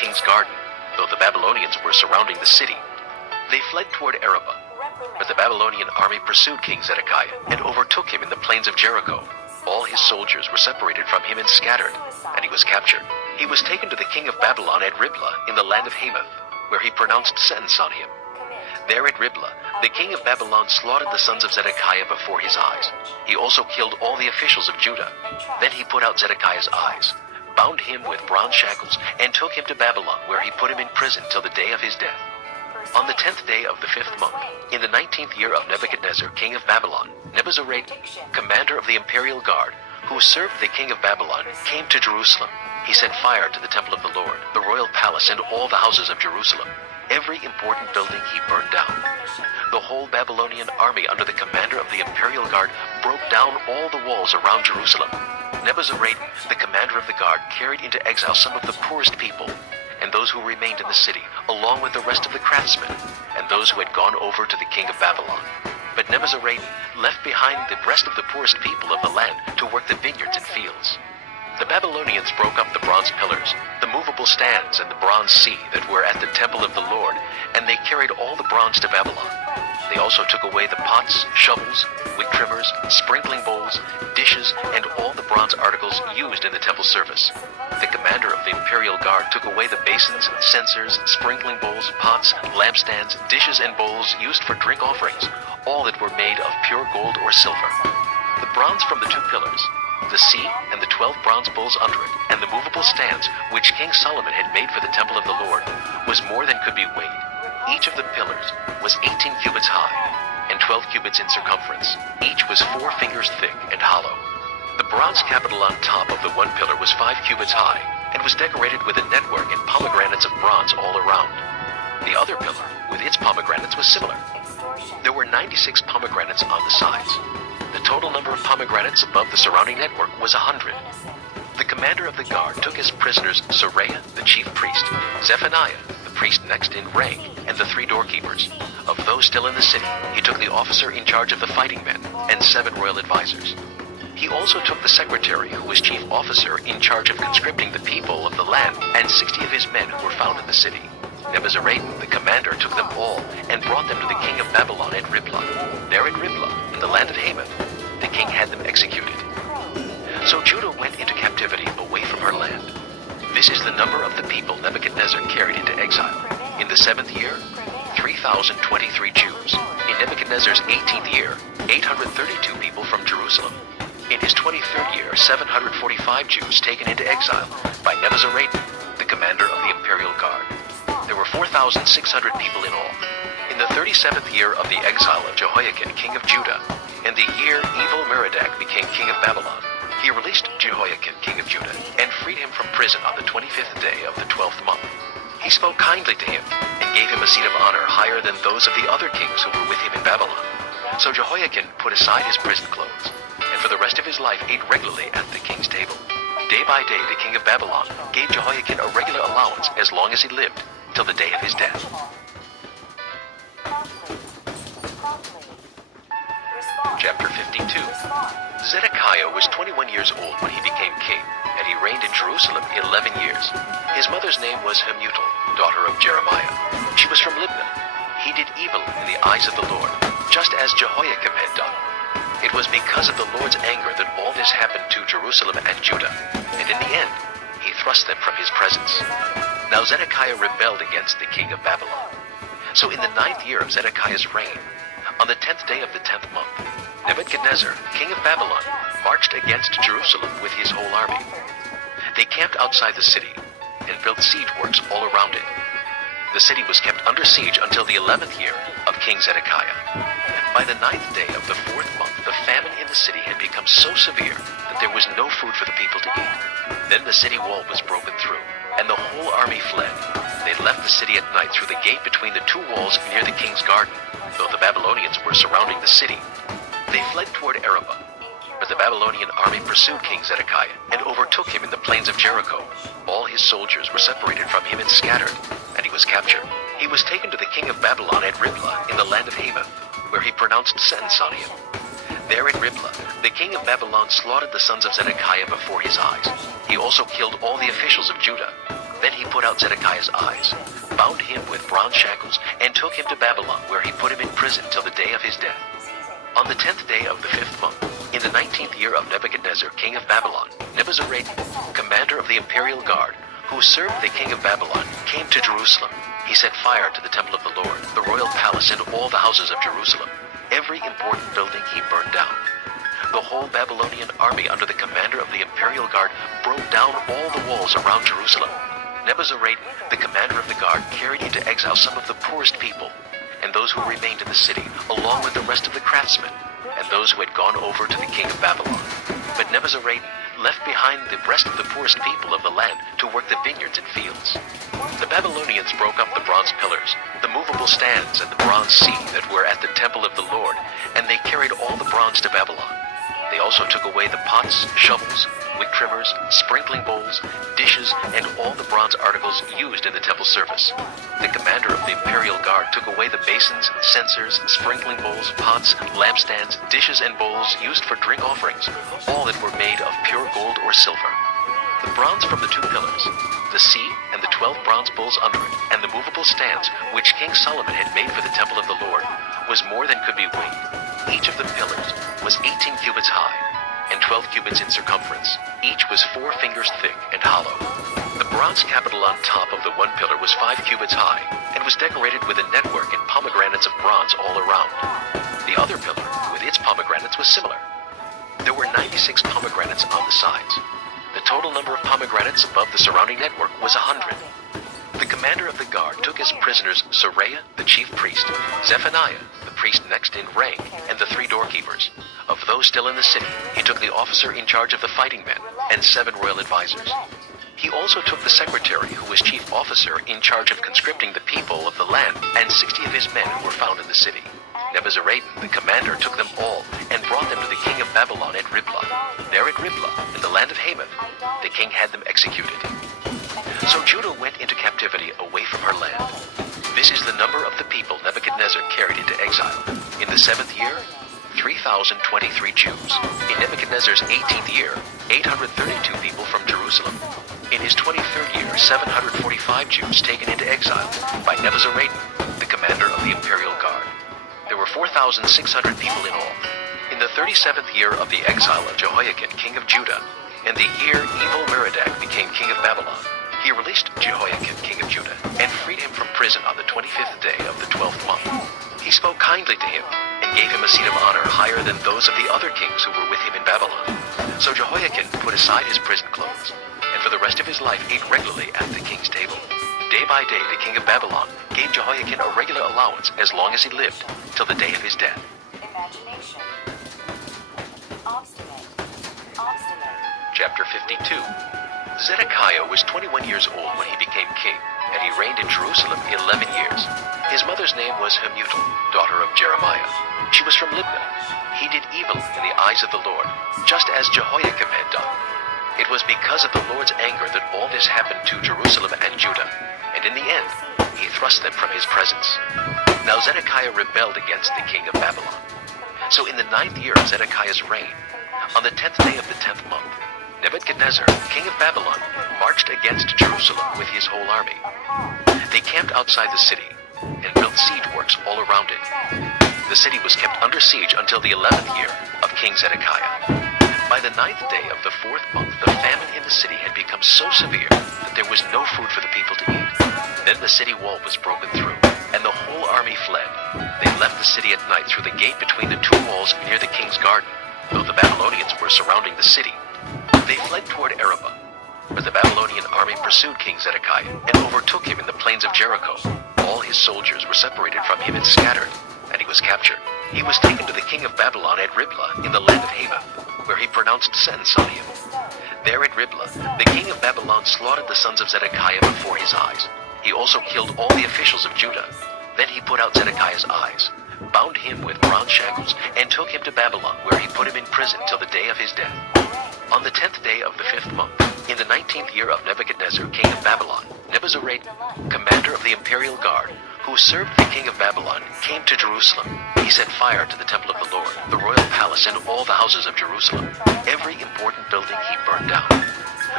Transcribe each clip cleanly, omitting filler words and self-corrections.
king's garden, though the Babylonians were surrounding the city. They fled toward Arabah, but the Babylonian army pursued King Zedekiah and overtook him in the plains of Jericho. All his soldiers were separated from him and scattered, and he was captured. He was taken to the king of Babylon at Riblah in the land of Hamath, where he pronounced sentence on him. There at Riblah, the king of Babylon slaughtered the sons of Zedekiah before his eyes. He also killed all the officials of Judah. Then he put out Zedekiah's eyes, bound him with bronze shackles, and took him to Babylon, where he put him in prison till the day of his death. On the 10th day of the 5th month, in the 19th year of Nebuchadnezzar, king of Babylon, Nebuzaradan, commander of the imperial guard, who served the king of Babylon, came to Jerusalem. He set fire to the temple of the Lord, the royal palace, and all the houses of Jerusalem. Every important building he burned down. The whole Babylonian army under the commander of the imperial guard broke down all the walls around Jerusalem. Nebuzaradan, the commander of the guard, carried into exile some of the poorest people, and those who remained in the city, along with the rest of the craftsmen, and those who had gone over to the king of Babylon. But Nebuzaradan left behind the rest of the poorest people of the land to work the vineyards and fields. The Babylonians broke up the bronze pillars, the movable stands, and the bronze sea that were at the temple of the Lord, and they carried all the bronze to Babylon. They also took away the pots, shovels, wick trimmers, sprinkling bowls, dishes, and all the bronze articles used in the temple service. The commander of the imperial guard took away the basins, censers, sprinkling bowls, pots, lampstands, dishes, and bowls used for drink offerings, all that were made of pure gold or silver. The bronze from the two pillars, the sea and the 12 bronze bowls under it, and the movable stands which King Solomon had made for the temple of the Lord, was more than could be weighed. Each of the pillars was 18 cubits high, and 12 cubits in circumference. Each was 4 fingers thick and hollow. The bronze capital on top of the one pillar was 5 cubits high, and was decorated with a network and pomegranates of bronze all around. The other pillar, with its pomegranates, was similar. There were 96 pomegranates on the sides. The total number of pomegranates above the surrounding network was 100. The commander of the guard took as prisoners Seraiah, the chief priest, Zephaniah, the priest next in rank, and the 3 doorkeepers. Of those still in the city, he took the officer in charge of the fighting men, and 7 royal advisors. He also took the secretary, who was chief officer, in charge of conscripting the people of the land, and 60 of his men who were found in the city. Nebuzaradan, the commander, took them all, and brought them to the king of Babylon at Riblah. There at Riblah, in the land of Hamath, the king had them executed. So Judah went into captivity away from her land. This is the number of the people Nebuchadnezzar carried into exile. In the 7th year, 3,023 Jews. In Nebuchadnezzar's 18th year, 832 people from Jerusalem. In his 23rd year, 745 Jews taken into exile by Nebuzaradan, the commander of the imperial guard. There were 4,600 people in all. In the 37th year of the exile of Jehoiakim, king of Judah, and the year Evil-Merodach became king of Babylon, he released Jehoiakim, king of Judah, and freed him from prison on the 25th day of the 12th month. He spoke kindly to him, and gave him a seat of honor higher than those of the other kings who were with him in Babylon. So Jehoiakim put aside his prison clothes, and for the rest of his life ate regularly at the king's table. Day by day the king of Babylon gave Jehoiakim a regular allowance as long as he lived, till the day of his death. Chapter 52. Zedekiah was 21 years old when he became king, and he reigned in Jerusalem 11 years. His mother's name was Hamutal, daughter of Jeremiah. She was from Libnah. He did evil in the eyes of the Lord, just as Jehoiakim had done. It was because of the Lord's anger that all this happened to Jerusalem and Judah, and in the end, he thrust them from his presence. Now Zedekiah rebelled against the king of Babylon. So in the 9th year of Zedekiah's reign, on the 10th day of the 10th month, Nebuchadnezzar, king of Babylon, marched against Jerusalem with his whole army. They camped outside the city and built siege works all around it. The city was kept under siege until the 11th year of King Zedekiah. By the 9th day of the 4th month, the famine in the city had become so severe that there was no food for the people to eat. Then the city wall was broken through, and the whole army fled. They left the city at night through the gate between the 2 walls near the king's garden, though the Babylonians were surrounding the city. They fled toward Arabah, but the Babylonian army pursued King Zedekiah and overtook him in the plains of Jericho. All his soldiers were separated from him and scattered, and he was captured. He was taken to the king of Babylon at Riblah in the land of Hamath, where he pronounced sentence on him. There at Riblah, the king of Babylon slaughtered the sons of Zedekiah before his eyes. He also killed all the officials of Judah. Then he put out Zedekiah's eyes, bound him with bronze shackles, and took him to Babylon, where he put him in prison till the day of his death. On the 10th day of the 5th month, in the 19th year of Nebuchadnezzar, king of Babylon, Nebuzaradan, commander of the imperial guard, who served the king of Babylon, came to Jerusalem. He set fire to the temple of the Lord, the royal palace, and all the houses of Jerusalem. Every important building he burned down. The whole Babylonian army under the commander of the imperial guard broke down all the walls around Jerusalem. Nebuzaradan, the commander of the guard, carried into exile some of the poorest people, and those who remained in the city, along with the rest of the craftsmen, and those who had gone over to the king of Babylon. But Nebuzaradan left behind the rest of the poorest people of the land to work the vineyards and fields. The Babylonians broke up the bronze pillars, the movable stands, and the bronze sea that were at the temple of the Lord, and they carried all the bronze to Babylon. They also took away the pots, shovels, wick trimmers, sprinkling bowls, dishes, and all the bronze articles used in the temple service. The commander of the imperial guard took away the basins, censers, sprinkling bowls, pots, lampstands, dishes, and bowls used for drink offerings, all that were made of pure gold or silver. The bronze from the two pillars, the sea and the 12 bronze bowls under it, and the movable stands which King Solomon had made for the temple of the Lord, was more than could be weighed. Each of the pillars was 18 cubits high, and 12 cubits in circumference. Each was 4 fingers thick and hollow. The bronze capital on top of the one pillar was 5 cubits high, and was decorated with a network and pomegranates of bronze all around. The other pillar, with its pomegranates, was similar. There were 96 pomegranates on the sides. The total number of pomegranates above the surrounding network was 100. The commander of the guard took as prisoners Seraiah, the chief priest, Zephaniah, the priest next in rank, and the 3 doorkeepers. Of those still in the city, he took the officer in charge of the fighting men, and 7 royal advisors. He also took the secretary, who was chief officer, in charge of conscripting the people of the land, and 60 of his men who were found in the city. Nebuzaradan, the commander, took them all, and brought them to the king of Babylon at Riblah. There at Riblah, in the land of Hamath, the king had them executed. So Judah went into captivity away from her land. This is the number of the people Nebuchadnezzar carried into exile. In the 7th year, 3,023 Jews. In Nebuchadnezzar's 18th year, 832 people from Jerusalem. In his 23rd year, 745 Jews taken into exile by Nebuzaradan, the commander of the imperial guard. There were 4,600 people in all. In the 37th year of the exile of Jehoiakim, king of Judah, and the year Evil-Merodach became king of Babylon, he released Jehoiakim, king of Judah, and freed him from prison on the 25th day of the 12th month. He spoke kindly to him, and gave him a seat of honor higher than those of the other kings who were with him in Babylon. So Jehoiakim put aside his prison clothes, and for the rest of his life ate regularly at the king's table. Day by day, the king of Babylon gave Jehoiakim a regular allowance as long as he lived, till the day of his death. Imagination. Obstinate. Chapter 52. Zedekiah was 21 years old when he became king, and he reigned in Jerusalem 11 years. His mother's name was Hamutal, daughter of Jeremiah. She was from Libnah. He did evil in the eyes of the Lord, just as Jehoiakim had done. It was because of the Lord's anger that all this happened to Jerusalem and Judah, and in the end, he thrust them from his presence. Now Zedekiah rebelled against the king of Babylon. So in the 9th year of Zedekiah's reign, on the 10th day of the 10th month, Nebuchadnezzar, king of Babylon, marched against Jerusalem with his whole army. They camped outside the city and built siege works all around it. The city was kept under siege until the 11th year of King Zedekiah. By the 9th day of the 4th month, the famine in the city had become so severe that there was no food for the people to eat. Then the city wall was broken through, and the whole army fled. They left the city at night through the gate between the 2 walls near the king's garden, though the Babylonians were surrounding the city. They fled toward Arabah, but the Babylonian army pursued King Zedekiah and overtook him in the plains of Jericho. All his soldiers were separated from him and scattered, and he was captured. He was taken to the king of Babylon at Riblah in the land of Hamath, where he pronounced sentence on him. There at Riblah, the king of Babylon slaughtered the sons of Zedekiah before his eyes. He also killed all the officials of Judah. Then he put out Zedekiah's eyes, bound him with bronze shackles, and took him to Babylon, where he put him in prison till the day of his death. On the 10th day of the 5th month, in the 19th year of Nebuchadnezzar, king of Babylon, Nebuzaradan, commander of the imperial guard, who served the king of Babylon, came to Jerusalem. He set fire to the temple of the Lord, the royal palace, and all the houses of Jerusalem. Every important building he burned down.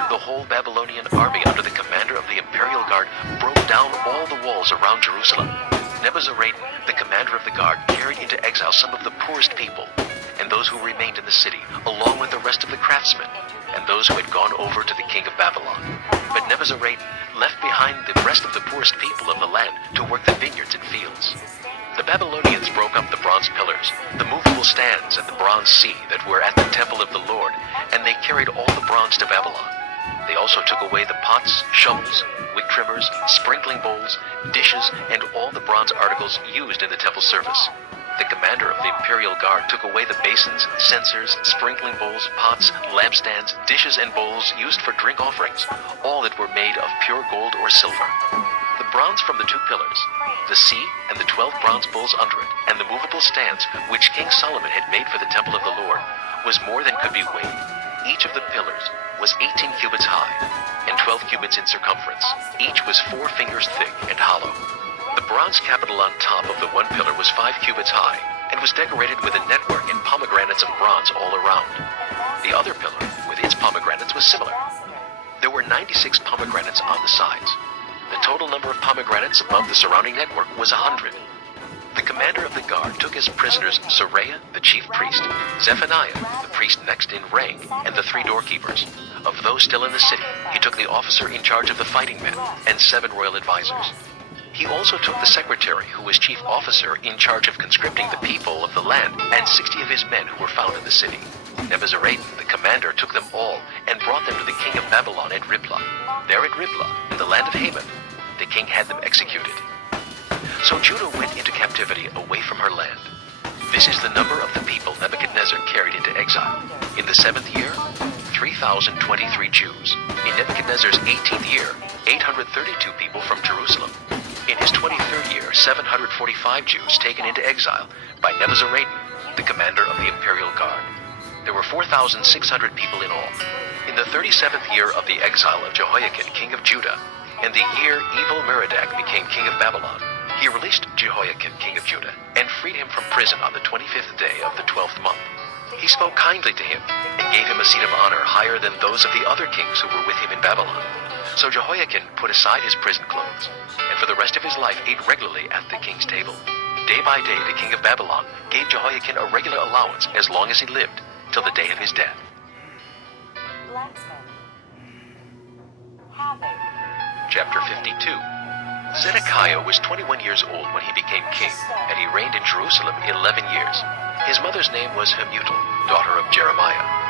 the whole Babylonian army under the commander of the imperial guard broke down all the walls around Jerusalem. Nebuzaradan, the commander of the guard, carried into exile some of the poorest people, and those who remained in the city, along with the rest of the craftsmen, and those who had gone over to the king of Babylon. But Nebuzaradan left behind the rest of the poorest people of the land to work the vineyards and fields. The Babylonians broke up the bronze pillars, the movable stands, and the bronze sea that were at the temple of the Lord, and they carried all the bronze to Babylon. They also took away the pots, shovels, wick trimmers, sprinkling bowls, dishes, and all the bronze articles used in the temple service. The commander of the imperial guard took away the basins, censers, sprinkling bowls, pots, lampstands, dishes, and bowls used for drink offerings, all that were made of pure gold or silver. The bronze from the 2 pillars, the sea and the 12 bronze bowls under it, and the movable stands which King Solomon had made for the temple of the Lord, was more than could be weighed. Each of the pillars was 18 cubits high and 12 cubits in circumference. Each was 4 fingers thick and hollow. The bronze capital on top of the one pillar was 5 cubits high and was decorated with a network and pomegranates of bronze all around. The other pillar, with its pomegranates, was similar. There were 96 pomegranates on the sides. The total number of pomegranates above the surrounding network was 100. The commander of the guard took as prisoners Seraiah, the chief priest, Zephaniah, the priest next in rank, and the 3 doorkeepers. Of those still in the city, he took the officer in charge of the fighting men and 7 royal advisors. He also took the secretary, who was chief officer in charge of conscripting the people of the land, and 60 of his men who were found in the city. Nebuzaradan, the commander, took them all and brought them to the king of Babylon at Riblah. There at Riblah, in the land of Hamath, the king had them executed. So Judah went into captivity away from her land. This is the number of the people Nebuchadnezzar carried into exile. In the 7th year, 3,023 Jews. In Nebuchadnezzar's 18th year, 832 people from Jerusalem. In his 23rd year, 745 Jews taken into exile by Nebuzaradan, the commander of the imperial guard. There were 4,600 people in all. In the 37th year of the exile of Jehoiakim, king of Judah, and the year Evil-Merodach became king of Babylon, he released Jehoiakim, king of Judah, and freed him from prison on the 25th day of the 12th month. He spoke kindly to him, and gave him a seat of honor higher than those of the other kings who were with him in Babylon. So Jehoiakim put aside his prison clothes, and for the rest of his life ate regularly at the king's table. Day by day the king of Babylon gave Jehoiakim a regular allowance as long as he lived, till the day of his death. Blacksmith. Havoc. Chapter 52. Zedekiah was 21 years old when he became king, and he reigned in Jerusalem 11 years. His mother's name was Hamutal, daughter of Jeremiah.